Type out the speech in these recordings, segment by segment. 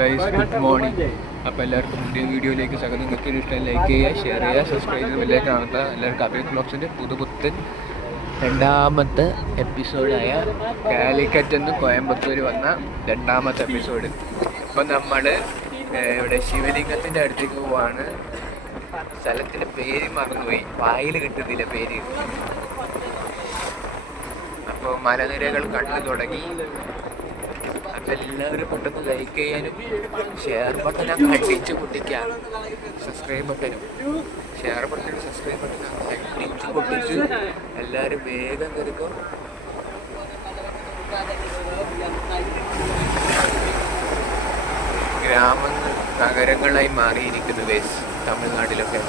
Guys good morning. അപ്പോൾ എല്ലാവർക്കും പുതിയ വീഡിയോയിലേക്ക് സ്വാഗതം. നിങ്ങൾക്ക് ഇഷ്ടം ലൈക്ക് ചെയ്യുക, ഷെയർ ചെയ്യുക, സബ്സ്ക്രൈബ് ചെയ്ത് വലിയ കാണുക. എല്ലാവർക്കും അഭിനയ ബ്ലോഗ്സിൻ്റെ പുതുപുത്തൻ രണ്ടാമത്തെ എപ്പിസോഡായ കാലിക്കറ്റ് നിന്ന് കോയമ്പത്തൂർ വന്ന രണ്ടാമത്തെ എപ്പിസോഡ്. ഇപ്പം നമ്മൾ ഇവിടെ ശിവലിംഗത്തിൻ്റെ അടുത്തേക്ക് പോവാണ്. സ്ഥലത്തിൻ്റെ പേര് മറന്നുപോയി, വായിൽ കിട്ടുന്നില്ല പേര്. അപ്പോൾ മലനിരകൾ കണ്ടു തുടങ്ങി. അപ്പം എല്ലാവരും പെട്ടെന്ന് ലൈക്ക് ചെയ്യാനും ഷെയർ ബട്ടൺ അടിച്ച് പൊട്ടിക്കുക. സബ്സ്ക്രൈബ് ബട്ടനും ഷെയർ ബട്ടനും സബ്സ്ക്രൈബ് ബട്ടനും അടിച്ച് പൊട്ടിച്ച് എല്ലാവരും വേഗം കയറിക്കും. ഗ്രാമങ്ങൾ നഗരങ്ങളായി മാറിയിരിക്കുന്നു ഗൈസ് തമിഴ്നാട്ടിലൊക്കെ.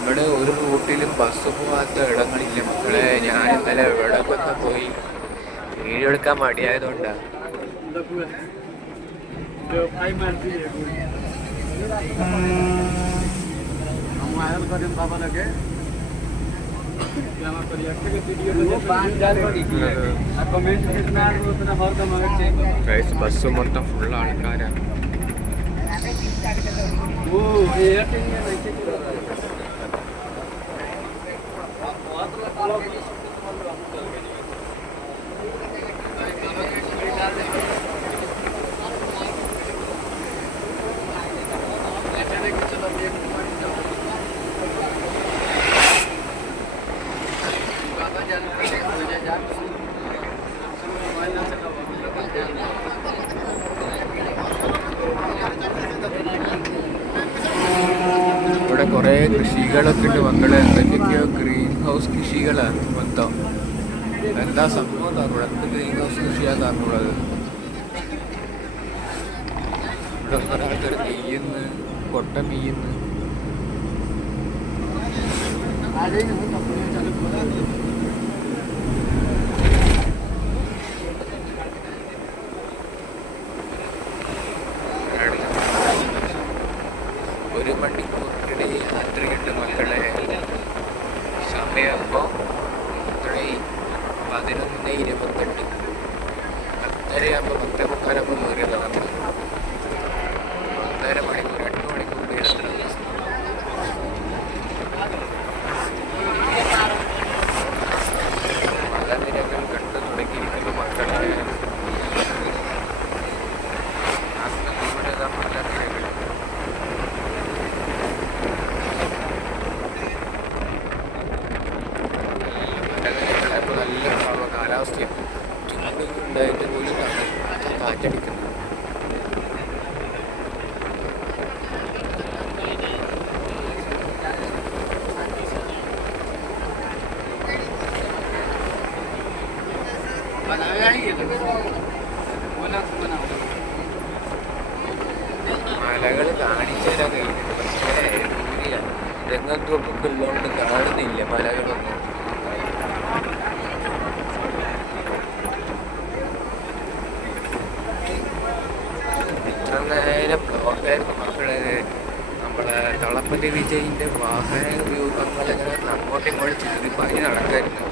ഇവിടെ ഒരു റൂട്ടിലും ബസ് പോകാത്ത ഇടങ്ങളില്ല മക്കളെ. ഞാൻ ഇന്നലെ എവിടെയൊക്കെ പോയി വീഡിയോ എടുക്കാൻ മടിയായതുകൊണ്ടാണ്. ബസ് മൊത്തം ഫുൾ ആൾക്കാരാണ്. ഇവിടെ കുറേ കൃഷികളൊക്കെ ഉണ്ട് മക്കളെ. എന്തൊക്കെയോ ഗ്രീൻ ഹൗസ് കൃഷികളാണ് മൊത്തം. എന്താ സംഭവം താറുള്ളത്? എന്ത് ഗ്രീൻ ഹൗസ് കൃഷിയാണ് താറുള്ളത്? ഇവിടെ ഒരാൾക്കാർ നെയ്യുന്നു, കൊട്ട മീയുന്നു. ഒരു മണിക്കൂറിനിടെ യാത്രയുണ്ട് മക്കളെ. സമയം ഇപ്പോൾ 11:28. 10:30 10:45 കയറിയതാണ്. 1.5 മണിക്കൂർ 2 മണിക്കൂർ യാത്ര. മലനിരകൾ കണ്ടു തുടങ്ങിയിരിക്കുന്നു മക്കളെ. ഇവിടെ മലനിരകൾ നല്ല കാലാവസ്ഥയും ചൂടുണ്ടായിട്ട് പോലും കാറ്റടിക്കുന്നു. മലകൾ കാണിച്ചു തരാൻ കഴിയുന്നുണ്ട്, പക്ഷേ ദൂരെയാണ്. രംഗത്തൊക്കെ ഉള്ളതുകൊണ്ട് കാണുന്നില്ല മലകളൊന്നും. ഇത്ര നേരം ബ്ലോക്കായിരുന്നു മക്കളെ. നമ്മളെ തളപ്പതി വിജയിൻ്റെ വാഹന വ്യൂഹങ്ങളിങ്ങനെ അങ്ങോട്ടും ഇങ്ങോട്ടും ചുറ്റി പനി നടക്കായിരുന്നു.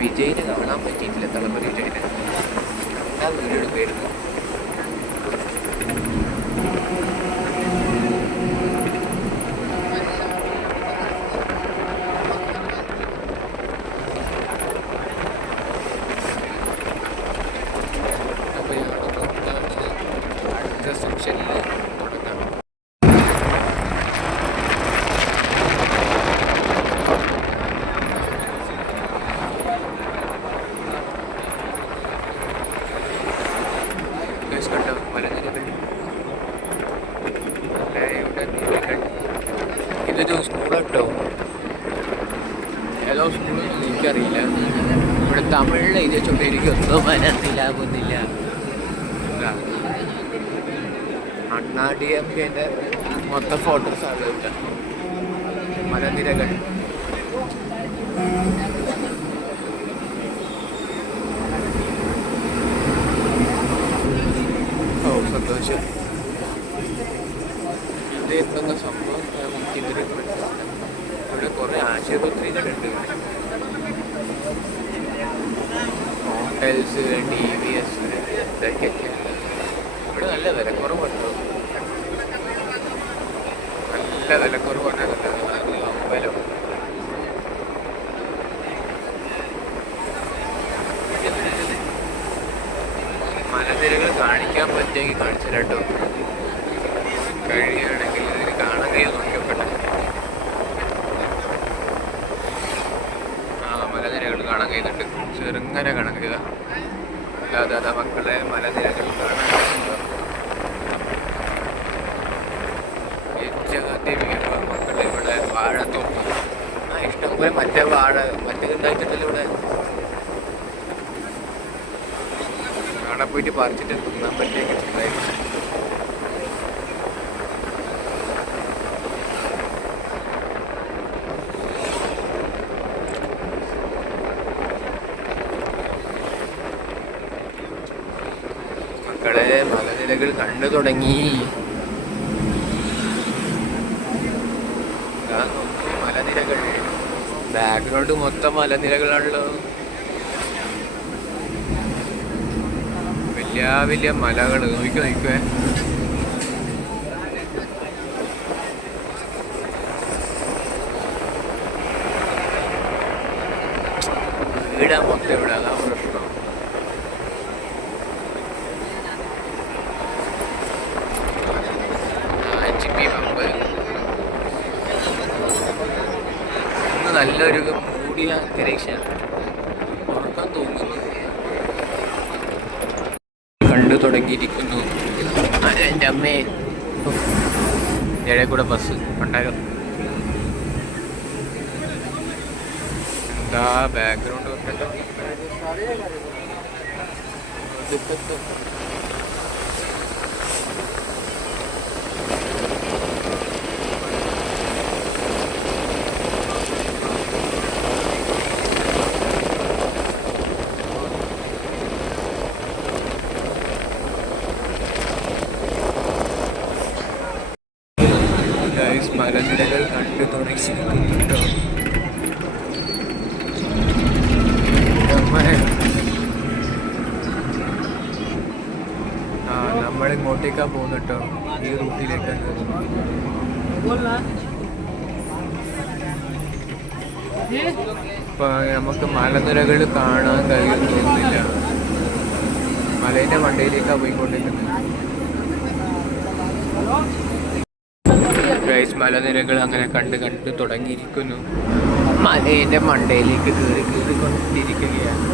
വിജയിനെ കാണാൻ പറ്റിയിട്ടില്ല. തളപ്പതി വിജയിനെ എന്താ വീഡിയോ എടുക്കായിരുന്നു. അടുത്ത സെക്ഷനിൽ തുടങ്ങാം. കണ്ടോ മലനിരകൾ? ഇതൊരു സ്കൂളാട്ടോ. ഏതോ സ്കൂളൊന്നും എനിക്കറിയില്ല. ഇവിടെ തമിഴിൽ എഴുതിച്ചുകൊണ്ട് എനിക്കൊന്നും മനസ്സിലാകുന്നില്ല. അണ്ണാ-DMKൻ്റെ മൊത്തം ഫോട്ടോസാണ് ഇവിടെ. മലനിരകൾ സന്തോഷം. ഇത് എന്തെങ്കിലും സംഭവം ഇതിൽ ഇവിടെ കുറേ ആശുപത്രികളുണ്ട്. ഹോട്ടൽസ്, TVS, ഇതൊക്കെയൊക്കെ ഇവിടെ നല്ല വിലക്കുറവുണ്ടോ, നല്ല വിലക്കുറവാണ്. അമ്പലം മലനിരകൾ കാണിക്കാൻ പറ്റിയെങ്കിൽ കാണിച്ചു കേട്ടോ, കഴിയുകയാണെങ്കിൽ ഇതിന് കാണാൻ കഴിയാൻ നോക്കിയോട്ടെ. മലനിരകൾ കാണാൻ കഴിയുന്നുണ്ട്, ചെറുങ്ങനെ കാണാൻ കഴിയുക. അല്ലാതെ അതാ മക്കളെ മലനിരകൾ കാണാൻ കഴിയുന്നുണ്ടോ? മക്കളെ ഇവിടെ വാഴത്തോപ്പ് ഇഷ്ടംപോലെ മറ്റേ ഉണ്ടായിട്ടുണ്ടല്ലോ ഇവിടെ. അവിടെ പോയിട്ട് പറിച്ചിട്ട് തിന്നാൻ പറ്റിയൊക്കെ ചെറുതായിട്ട്. മക്കളെ മലനിരകൾ കണ്ടു തുടങ്ങി. മലനിരകൾ ബാക്ക്ഗ്രൗണ്ട് മൊത്തം മലനിരകളാണല്ലോ. വലിയ വലിയ മലകൾ നോക്കുവേ. വീടാ മൊത്തം ഇവിടെ, അതാ പ്രശ്നം. ഇന്ന് നല്ലൊരു മൂടിയ അന്തരീക്ഷം, ഉറക്കാൻ തോന്നുന്നു. കണ്ടു തുടങ്ങിയിരിക്കുന്നു. എൻ്റെ അമ്മേ, ഇടയിൽ കൂടെ ബസ് ഉണ്ടാകും. എന്താ ബാക്ക്ഗ്രൗണ്ട് വെക്കട്ടോ. മലനിരകൾ കണ്ടു തുടങ്ങിയിട്ടുണ്ടോ? നമ്മൾ ഇങ്ങോട്ടേക്കാ പോകുന്നുട്ടോ, ഈ റൂട്ടിലേക്കാണ്. ഇപ്പൊ നമുക്ക് മലനിരകൾ കാണാൻ കഴിയുന്നില്ല. മലേന്റെ മണ്ടയിലേക്കാ പോയിക്കൊണ്ടിരിക്കുന്നത്. മലനിരകൾ അങ്ങനെ കണ്ടു തുടങ്ങിയിരിക്കുന്നു. മലേന്റെ മണ്ടയിലേക്ക് കയറിക്കൊണ്ടിരിക്കുകയാണ്.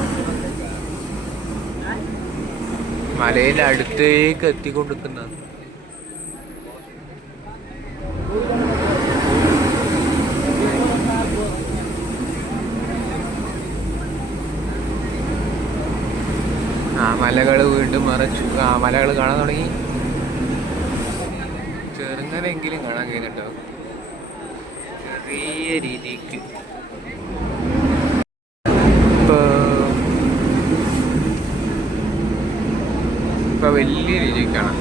മലയുടെ അടുത്തേക്ക് എത്തിക്കൊണ്ടിരിക്കുന്ന മലകൾ വീണ്ടും മറച്ചു. മലകൾ കാണാൻ തുടങ്ങി. ചെറുങ്ങനെങ്കിലും കാണാൻ കഴിയുന്നുണ്ടോ? ചെറിയ രീതിക്ക്. ഇപ്പൊ വലിയ രീതിക്ക് കാണാം.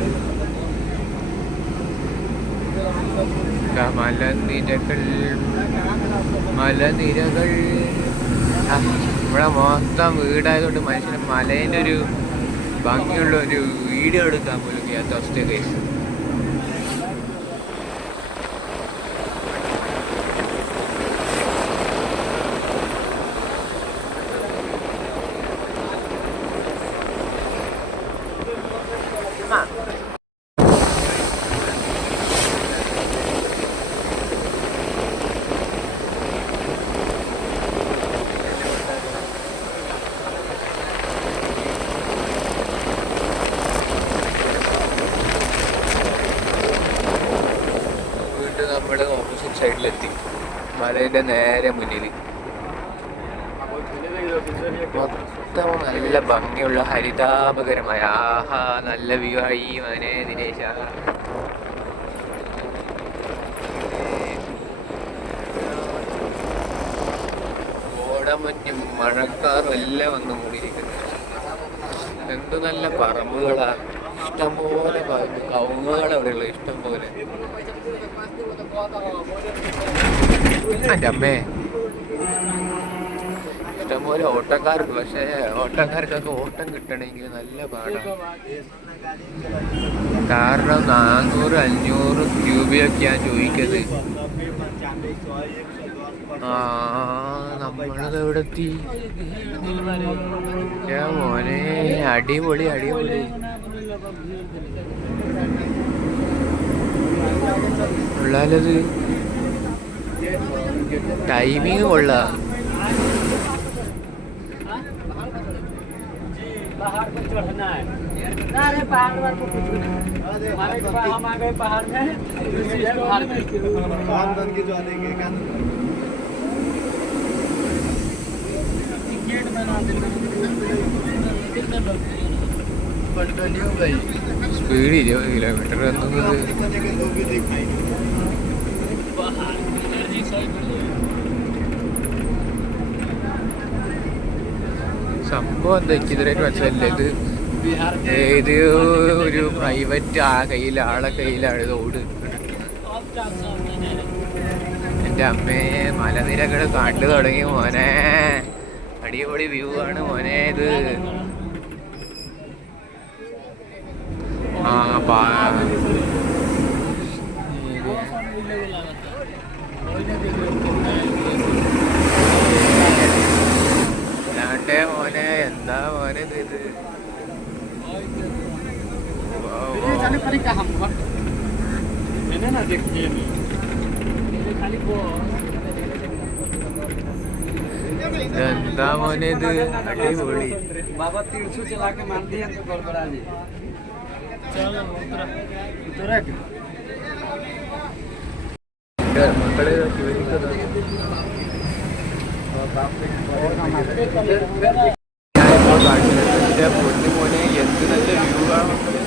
മലനിരകൾ ഇവിടെ മൊത്തം വീടായതുകൊണ്ട് മനുഷ്യന് മലേൻ്റെ ഒരു ഭംഗിയുള്ള ഒരു വീഡിയോ എടുക്കാൻ പോലും ചെയ്യാത്ത അവസ്ഥയൊക്കെ. നമ്മുടെ ഓപ്പോസിറ്റ് സൈഡിലെത്തി. മലേൻ്റെ നേരെ മുന്നിൽ മൊത്തം നല്ല ഭംഗിയുള്ള ഹരിതാപകരമായ നല്ല വ്യൂ ആയി. മനെ ദിനേശ, ഓടമഞ്ഞും മഴക്കാറും എല്ലാം വന്നു മൂടിയിരിക്കുന്നു. എന്ത് നല്ല പറമ്പുകളാണ്, ഇഷ്ടംപോലെ കവുങ്ങുകൾ അവിടെയുള്ള ഇഷ്ടം പോലെ. എൻ്റെ അമ്മേ, ഇഷ്ടംപോലെ ഓട്ടക്കാരുണ്ട്. പക്ഷേ ഓട്ടക്കാർക്കൊക്കെ ഓട്ടം കിട്ടണമെങ്കിൽ നല്ല പാടാണ്. കാരണം 400-500 രൂപയൊക്കെയാണ് ചോദിക്കുന്നത്. നമ്മളത് എവിടെ എത്തി മോനെ? അടിപൊളി അടിപൊളി. കൊള്ളാലത്, ടൈമിങ് കൊള്ളാം. पहाड़ पर चढ़ना है। अरे पहाड़ पर कुछ नहीं, हमारे हम आ गए पहाड़ में, पहाड़ बन के जो आएंगे गेट बना देना। स्पीड 20 किलोमीटर സംഭവം എന്താ എനിക്ക് ഇതുവരെയായിട്ട് മനസ്സിലായില്ല. ഇത് ഒരു പ്രൈവറ്റ് ആളെ കയ്യിലാണ് ഇത് ഓട്. എൻ്റെ അമ്മേ, മലനിരകൾ കണ്ടു തുടങ്ങി മോനെ. അടിപൊളി വ്യൂ ആണ് മോനെ ഇത്. മോനെ എന്താ മോനെ ഇത്? എന്താ മോനെ ഇത്? അടിപൊളി. बाबा 300 चला के मान दिया तो गड़बड़ा जी। चलो उतरा മക്കളെ പൊന്നുമോനെ എന്ത് നല്ല വ്യൂ ആണ് മക്കളെ.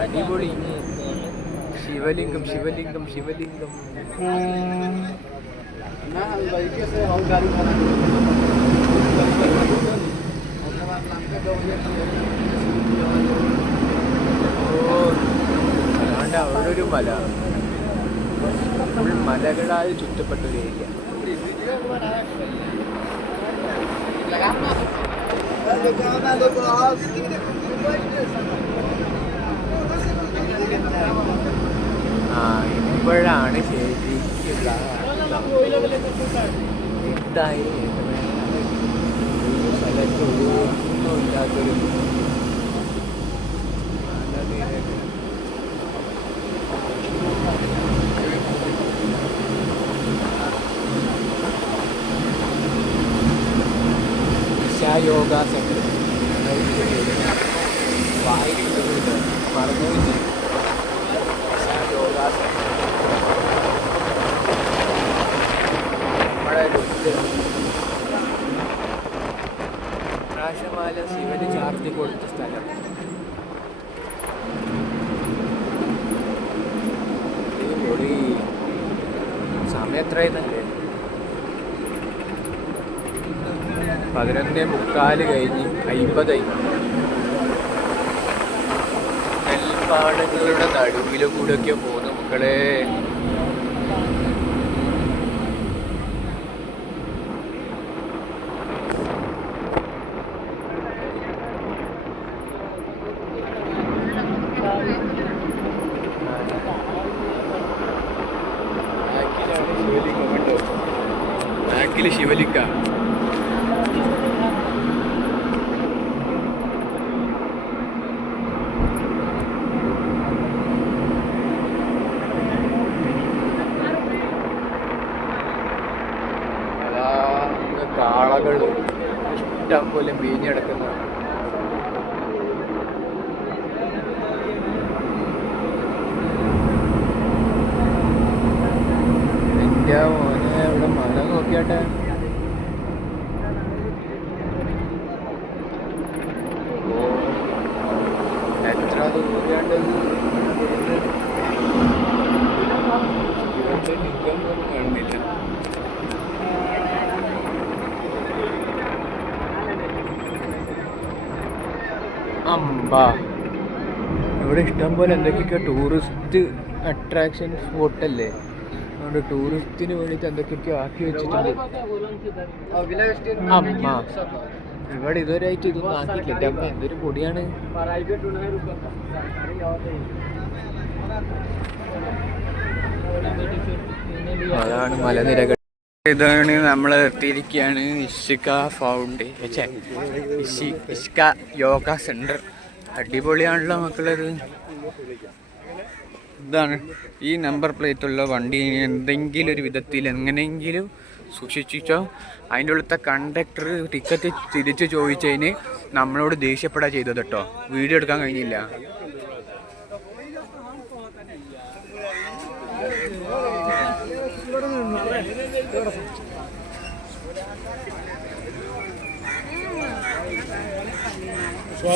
അടിപൊളി. ശിവലിംഗം ശിവലിംഗം ശിവലിംഗം. അല്ലാണ്ട് അവിടെ ഒരു മല, ഫുൾ മലകളാൽ ചുറ്റപ്പെട്ട ഒരു ഏരിയ. ഇപ്പോഴാണ് ശരിക്കും എന്തായി സ്ഥലത്തൊന്നും ഇല്ലാത്തൊരു യോഗ സെന്റർ. മറന്നു യോഗ സെന്റർ നമ്മുടെ പ്രാശമാല ശിവന് ചാർത്തി കൊടുത്ത സ്ഥലം. സമയം എത്രയെന്നല്ലേ? 11:45 കഴിഞ്ഞ് 50. നെൽപ്പാടങ്ങളുടെ നടുവിലെ കൂടെയൊക്കെ പോകുന്ന മക്കളെ. ശിവലിംഗം കണ്ടോ? ബാക്കില് ശിവലിംഗ. കാളകൾ ഇഷ്ടം പോലെ വീഞ്ഞെടുക്കുന്നു. എൻ്റെ മോനെ ഇവിടെ മല നോക്കിയാട്ടെ. എത്ര ദൂരാണ്ടത് കാണുന്നില്ല. ഇവിടെ ഇഷ്ടം പോലെ എന്തൊക്കെയൊക്കെ ടൂറിസ്റ്റ് അട്രാക്ഷൻ സ്പോട്ടല്ലേ. അതുകൊണ്ട് ടൂറിസ്റ്റിന് വേണ്ടിയിട്ട് എന്തൊക്കെയൊക്കെയോ ആക്കി വെച്ചിട്ടുണ്ട്. അമ്മ ഇവിടെ ഇതുവരെയായിട്ട് ഇതൊന്നും ആക്കിയിട്ടില്ല. അമ്മ എന്തൊരു പൊടിയാണ്. അതാണ് മലനിരകൾ. ഇതാണ് നമ്മൾ എത്തിയിരിക്കുകയാണ് ഇഷ്ക ഫൗണ്ടേഷൻ, ഇഷ്ക യോഗ സെന്റർ. അടിപൊളിയാണല്ലോ മക്കളത്. ഇതാണ് ഈ നമ്പർ പ്ലേറ്റുള്ള വണ്ടി എന്തെങ്കിലും ഒരു വിധത്തിൽ എങ്ങനെയെങ്കിലും സൂക്ഷിച്ചോ. അതിൻ്റെ ഉള്ളത്തെ കണ്ടക്ടർ ടിക്കറ്റ് തിരിച്ച് ചോദിച്ചതിന് നമ്മളോട് ദേഷ്യപ്പെടാ ചെയ്തത് കേട്ടോ. വീഡിയോ എടുക്കാൻ കഴിഞ്ഞില്ല.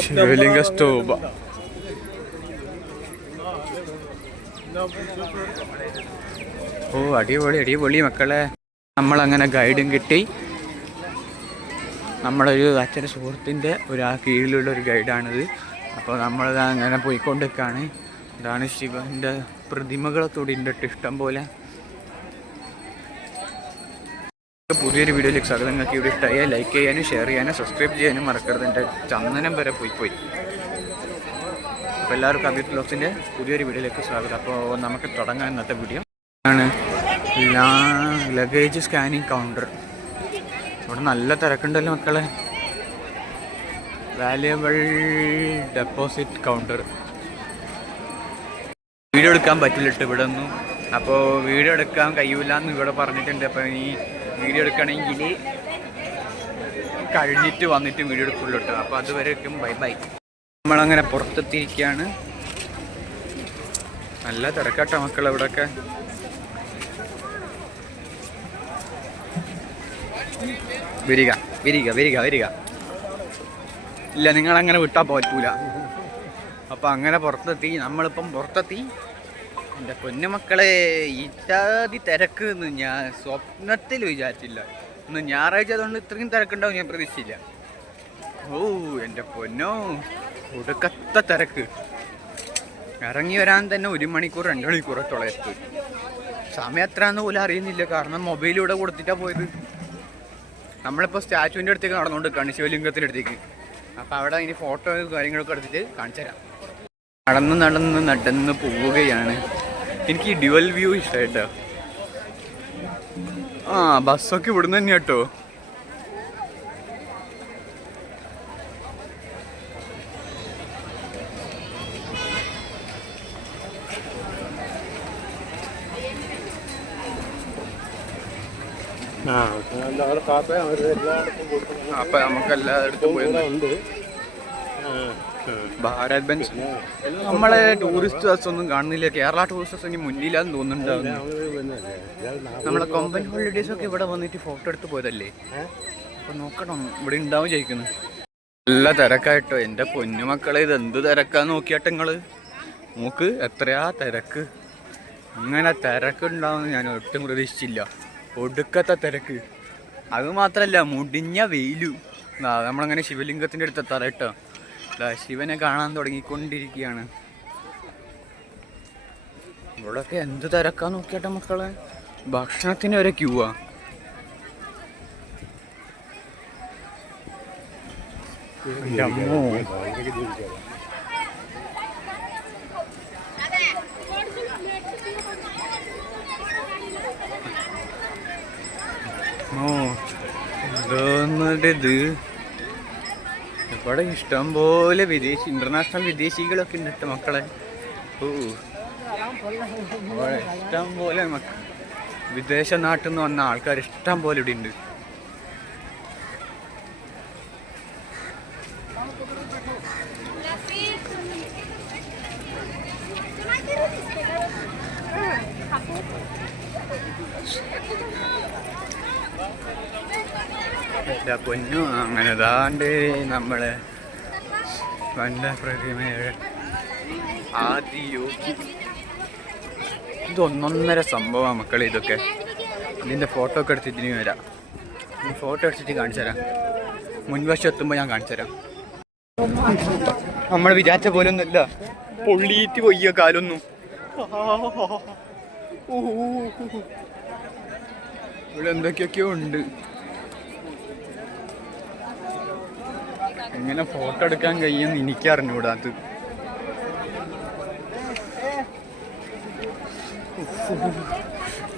ശിവലിംഗ സ്തൂപ. ഓ അടിപൊളി അടിപൊളി മക്കളെ. നമ്മളങ്ങനെ ഗൈഡും കിട്ടി. നമ്മളൊരു അച്ഛൻ്റെ സുഹൃത്തിൻ്റെ കീഴിലുള്ള ഒരു ഗൈഡാണിത്. അപ്പോൾ നമ്മളത് അങ്ങനെ പോയിക്കൊണ്ടിരിക്കുകയാണ്. ഇതാണ് ശിവൻ്റെ പ്രതിമകളൊക്കെ ഉണ്ട് ഇഷ്ടം പോലെ. പുതിയൊരു വീഡിയോയിലേക്ക് സ്വാഗതം. നിങ്ങൾക്ക് ഇവിടെ ഇഷ്ടമായ ലൈക്ക് ചെയ്യാനും ഷെയർ ചെയ്യാനും സബ്സ്ക്രൈബ് ചെയ്യാനും മറക്കരുത്. എൻ്റെ ചന്ദനം വരെ പോയി. അപ്പോൾ എല്ലാവർക്കും അബിത് വ്ലോഗ്സിൻ്റെ പുതിയൊരു വീഡിയോയിലേക്ക് സ്വാഗതം. അപ്പോൾ നമുക്ക് തുടങ്ങാം ഇന്നത്തെ വീഡിയോ. ആണ് ലഗേജ് സ്കാനിങ് കൗണ്ടർ. ഇവിടെ നല്ല തിരക്കുണ്ടല്ലോ മക്കളെ. Valuable deposit counter. വീഡിയോ എടുക്കാൻ പറ്റില്ല ഇവിടെ ഒന്നും. അപ്പോൾ വീഡിയോ എടുക്കാൻ കഴിയൂല എന്ന് ഇവിടെ പറഞ്ഞിട്ടുണ്ട്. അപ്പോൾ ഈ വീഡിയോ എടുക്കണമെങ്കിൽ കഴിഞ്ഞിട്ട് വന്നിട്ട് വീഡിയോ എടുക്കുള്ളൂ കേട്ടോ. അപ്പോൾ അതുവരെയൊക്കെ ബൈ. നമ്മളങ്ങനെ പുറത്തെത്തിയിരിക്കുകയാണ്. നല്ല തിരക്കാട്ടോ മക്കൾ ഇവിടെയൊക്കെ. വരിക. ഇല്ല, നിങ്ങളങ്ങനെ വിട്ടാൽ പറ്റൂല. അപ്പം അങ്ങനെ നമ്മളിപ്പം പുറത്തെത്തി. എൻ്റെ പൊന്നുമക്കളെ, ഇറ്റാതി തിരക്ക് എന്ന് ഞാൻ സ്വപ്നത്തിൽ വിചാരിച്ചില്ല. ഇന്ന് ഞായറാഴ്ച അതുകൊണ്ട് ഇത്രയും തിരക്കുണ്ടാവും ഞാൻ പ്രതീക്ഷിച്ചില്ല. ഓ എൻ്റെ പൊന്നോ, ഒടുക്കത്തെ തിരക്ക്. ഇറങ്ങി വരാൻ തന്നെ 1 മണിക്കൂർ 2 മണിക്കൂറത്തോളം എത്തും. സമയം എത്രയാണെന്ന് പോലും അറിയുന്നില്ല. കാരണം മൊബൈലിലൂടെ കൊടുത്തിട്ടാണ് പോയത്. നമ്മളിപ്പോൾ സ്റ്റാച്ചുവിൻ്റെ അടുത്തേക്ക് നടന്നുകൊണ്ടിരിക്കുകയാണ്, ശിവലിംഗത്തിൻ്റെ അടുത്തേക്ക്. അപ്പോൾ അവിടെ അതിന് ഫോട്ടോ കാര്യങ്ങളൊക്കെ എടുത്തിട്ട് കാണിച്ചു തരാം. നടന്ന് പോവുകയാണ്. എനിക്ക് ഈ ഡ്യുവൽ വ്യൂ ഇഷ്ടമായിട്ടോ. ബസ്സൊക്കെ ഇവിടുന്ന് തന്നെ കേട്ടോ. അപ്പൊ നമുക്ക് എല്ലായിടത്തും പോയിട്ടുണ്ട്. ഭാരത് ബെഞ്ച്. നമ്മളെ ടൂറിസ്റ്റ് ബസ് ഒന്നും കാണുന്നില്ല. കേരള ടൂറിസ്റ്റ് ബസ് ഇനി മുന്നിലാന്ന് തോന്നുന്നുണ്ടാവുന്നു. നമ്മളെ കൊമ്പൻ ഹോളിഡേയ്സ് ഒക്കെ ഇവിടെ വന്നിട്ട് ഫോട്ടോ എടുത്ത് പോയതല്ലേ. അപ്പൊ നോക്കണം ഇവിടെ ഉണ്ടാവും ചോദിക്കുന്നു. നല്ല തിരക്കായിട്ടോ എൻ്റെ പൊന്നുമക്കളെ. ഇത് എന്ത് തിരക്കാന്ന് നോക്കിയാട്ടെ നിങ്ങള് നോക്ക്. എത്രയാ തിരക്ക്. ഇങ്ങനെ തിരക്കുണ്ടാവുമെന്ന് ഞാൻ ഒട്ടും പ്രതീക്ഷിച്ചില്ല. ഒടുക്കത്തെ തിരക്ക്. അതുമാത്രമല്ല മുടിഞ്ഞ വെയിലും. നമ്മളങ്ങനെ ശിവലിംഗത്തിൻ്റെ അടുത്ത് എത്താറ് കേട്ടോ. ശിവനെ കാണാൻ തുടങ്ങിക്കൊണ്ടിരിക്കുകയാണ്. ഇവിടെയൊക്കെ എന്ത് തിരക്കാന്ന് നോക്കിയാട്ടെ മക്കളെ. ഭക്ഷണത്തിന് വരെ ക്യൂവാ. ഇത് ഇവിടെ ഇഷ്ടം പോലെ ഇന്റർനാഷണൽ വിദേശികളൊക്കെ ഉണ്ട് കേട്ടോ മക്കളെ. ഇഷ്ടം പോലെ വിദേശ നാട്ടിൽ നിന്ന് വന്ന ആൾക്കാർ ഇഷ്ടം പോലെ ഇവിടെ ഉണ്ട്. പൊന്നു അങ്ങനെ ദാണ്ട് നമ്മള് കണ്ട പ്രതിമയുടെ ആദിയോഗി. ഇതൊന്നൊന്നര സംഭവമാണ് മക്കളെ ഇതൊക്കെ. ഇതിൻ്റെ ഫോട്ടോ ഒക്കെ എടുത്തിട്ട് ഇനി വരാം. ഫോട്ടോ എടുത്തിട്ട് കാണിച്ചു തരാം. മുൻവശം എത്തുമ്പോൾ ഞാൻ കാണിച്ചു തരാം. നമ്മൾ വിചാരിച്ച പോലെ ഒന്നുമല്ല. പൊള്ളിയിട്ട് പോയ കാലൊന്നും. ഇവിടെ എന്തൊക്കെയൊക്കെയോ ഉണ്ട്. എങ്ങനെ ഫോട്ടോ എടുക്കാൻ കഴിയുമെന്ന് എനിക്കറിഞ്ഞൂടാ. അത്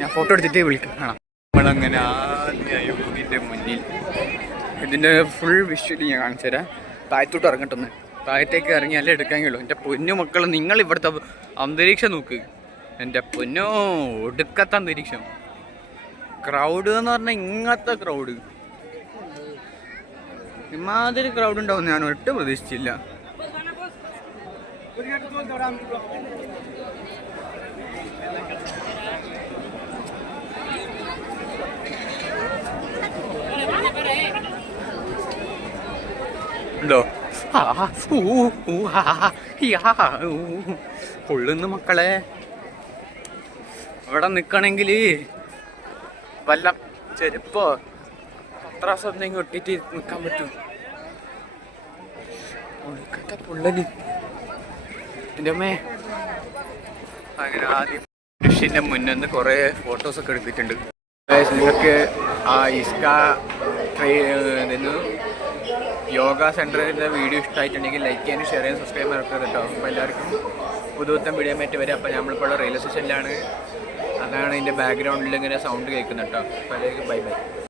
ഞാൻ ഫോട്ടോ എടുത്തിട്ടേ വിളിക്കാം. നമ്മളങ്ങനെ ആദ്യമായി യോഗിൻ്റെ മുന്നിൽ ഇതിൻ്റെ ഫുൾ വിഷ്വലി ഞാൻ കാണിച്ചു തരാം. താഴത്തോട്ട് ഇറങ്ങട്ടെന്ന്. താഴത്തേക്ക് ഇറങ്ങി അല്ലേ എടുക്കാൻ കഴിയുള്ളൂ. എൻ്റെ പൊന്നു മക്കൾ, നിങ്ങൾ ഇവിടുത്തെ അന്തരീക്ഷം നോക്ക്. എൻ്റെ പൊന്നോ, ഒടുക്കത്തെ അന്തരീക്ഷം. ക്രൗഡ് എന്ന് പറഞ്ഞാൽ ഇങ്ങനത്തെ ക്രൗഡ്, ഇമാതിരി ക്രൗഡ് ഉണ്ടാവും ഞാൻ ഒട്ടും പ്രതീക്ഷിച്ചില്ല. ഉണ്ടോ? കൊള്ളുന്നു മക്കളെ. അവിടെ നിൽക്കണമെങ്കിൽ വല്ല ചെരുപ്പോ പത്രാസോ എന്തെങ്കിലും ഒട്ടിട്ട് നിൽക്കാൻ പറ്റും. ഒടുക്കത്തെ പുള്ളന്. എൻ്റെ അമ്മേ, അങ്ങനെ ആദ്യം ഡിഷിൻ്റെ മുന്നിൽ നിന്ന് കുറേ ഫോട്ടോസൊക്കെ എടുത്തിട്ടുണ്ട്. നിങ്ങൾക്ക് ആ ഇസ്ക യോഗ സെൻറ്ററിൻ്റെ വീഡിയോ ഇഷ്ടമായിട്ടുണ്ടെങ്കിൽ ലൈക്ക് ചെയ്യാനും ഷെയർ ചെയ്യാനും സബ്സ്ക്രൈബ് മറക്കരുത് കേട്ടോ. അപ്പോൾ എല്ലാവർക്കും പുതുത്തം വീഡിയോ ആയിട്ട് വരും. അപ്പോൾ നമ്മളിപ്പോൾ റെയിൽവേ സ്റ്റേഷനിലാണ്. അതാണ് ഇതിൻ്റെ ബാക്ക്ഗ്രൗണ്ടിൽ ഇങ്ങനെ സൗണ്ട് കേൾക്കുന്നത് കേട്ടോ. അപ്പോൾ അതിലേക്ക് ബൈ ബൈ.